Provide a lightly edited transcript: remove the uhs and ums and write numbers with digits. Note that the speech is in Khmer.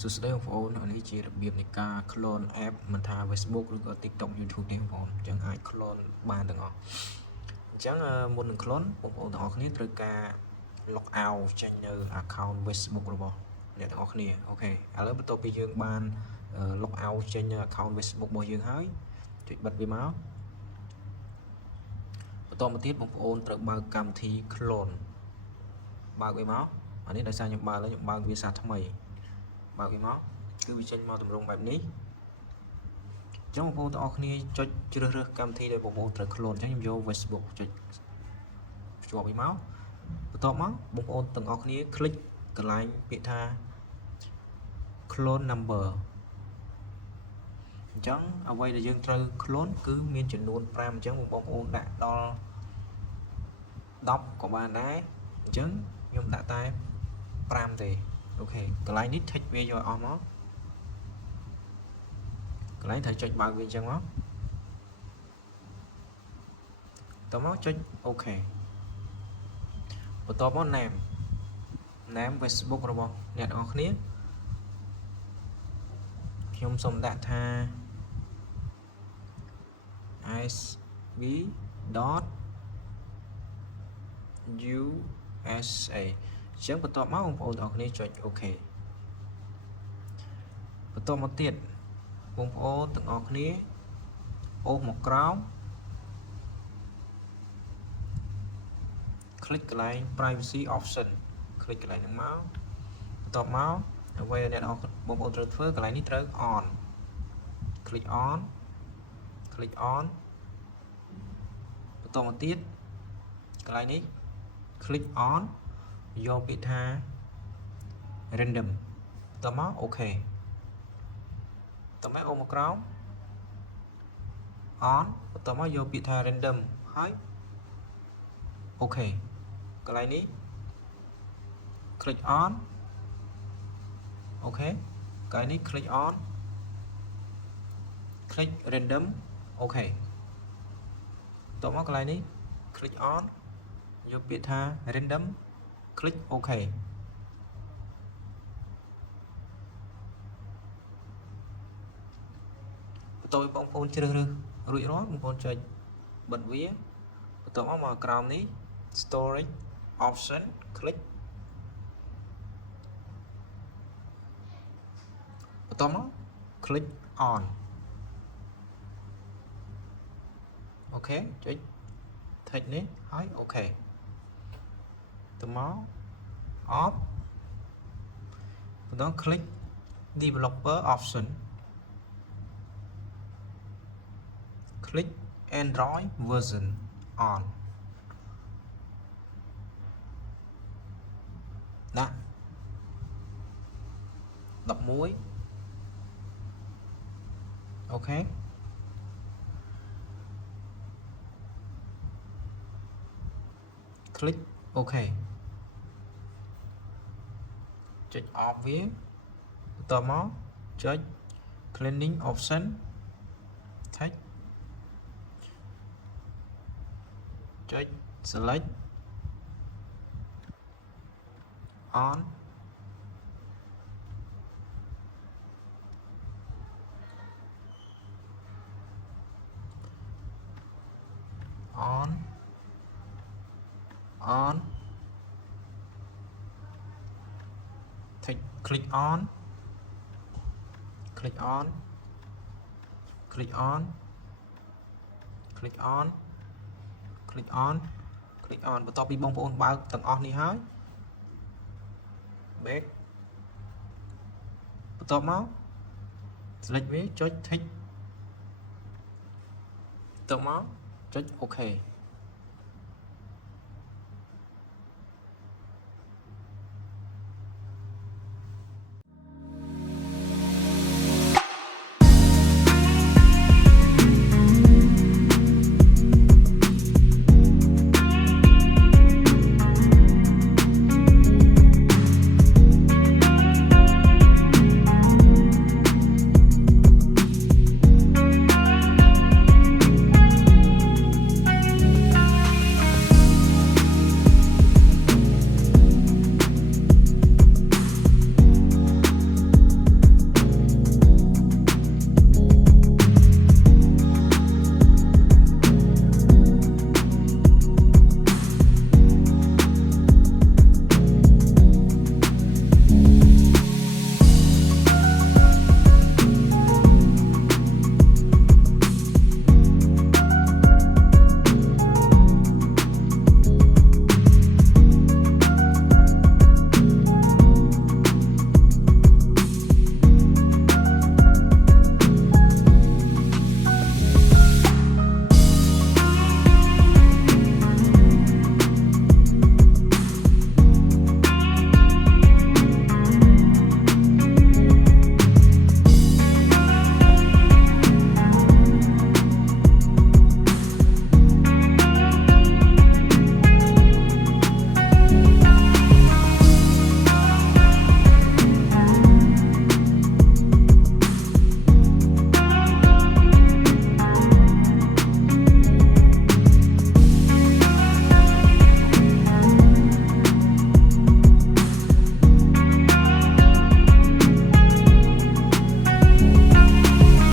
សួស្តីបងប្អូននេះជារបៀបនៃការ clone app មិនថា Facebook ឬក៏ TikTok YouTube ទេបងប្អូនអញ្ចឹងអាច clone បានទាំងអស់អញ្ចឹងមុននឹង clone បងប្អូនទាំងអស់គ្នាត្រូវការ log out ចេញនៅ account Facebook របស់អ្នកទាំងអស់គ្នាអូខេឥឡូវបន្ទាប់ពីយើងបាន log out ចេញនៅ account Facebook របស់យើងហើយចុចបិទវាមកបន្តមកទៀតបងប្អូនត្រូវបើកកម្មវិធី clone បើកវាមកអានេះដោយសារខ្ញុំបើកហើយខ្ញុំបើកវាសារថ្មីបើកវាមកគឺវាចេញមកទម្រង់បែបនេះអញ្ចឹងបងប្អូនទាំងអស់គ្នាចុចជ្រើសរើសកម្មវិធីដែលបងប្អូនត្រូវ clone អញ្ចឹងខ្ញុំយក Facebook ចុចភ្ជាប់វាមកបន្ទាប់មកបងប្អូនទាំងអស់គ្នាคลิกកន្លែងពាក្យថា clone number អញ្ចឹងអ្វីដែលយើងត្រូវ clone គឺមានចំនួន5អញ្ចឹងបងប្អូនដាក់ដល់10ក៏បានដែរអញ្ចឹងខ្ញុំដាក់តែ5ទេអូខេកន្លែងនេះ tick វាយកអស់មកកន្លែងត្រូវចុចបើកវាអញ្ចឹងមកតមកចុចអូខេបន្ទាប់មក name Facebook របស់អ្នកទាំងអស់គ្នាខ្ញុំសូមដាក់ថា sv.usa អញ្ចឹងបន្ទាប់មកបងប្អូនទាំងអស់គ្នាចុចអូខេបន្ទាប់មកទៀតបងប្អូនទាំងអស់គ្នាអូសមកក្រោមคลิกកន្លែង privacy option คลิกកន្លែងហ្នឹងមកបន្ទាប់មកអ្វីដែលអ្នកបងប្អូនត្រូវធ្វើកន្លែងនេះត្រូវ on click on បន្តមកទៀតកន្លែងនេះ click on យកពាក្យថា random បន្តមកអូខេបន្តមកអូមកក្រោម on បន្តមកយកពាក្យថា random ហើយអូខេកន្លែងនេះ click on អូខេកន្លែងនេះ click on click random អូខេតមកកន្លែងនេះ click on យកពាក្យថា random click អូខេបន្ទាប់បងប្អូនជ្រើសរើសរួចរាល់បងប្អូនចុចបិទវាបន្ទាប់មកក្រោមនេះ storage option click បន្ទាប់មក click on អូខេចុច tick នេះហើយអូខេទៅមក off បន្ត click developer option click Android version on ដាក់11អូខេclick អូខេចុច off វាបន្តមកចុច cleaning option text ចុច select on click on click on click on click on click on click on បន្ទាប់ពីបងប្អូនបើកទាំងអស់នេះហើយ back បន្ទាប់មក select វាចុច tick បន្ទាប់មកចុច OK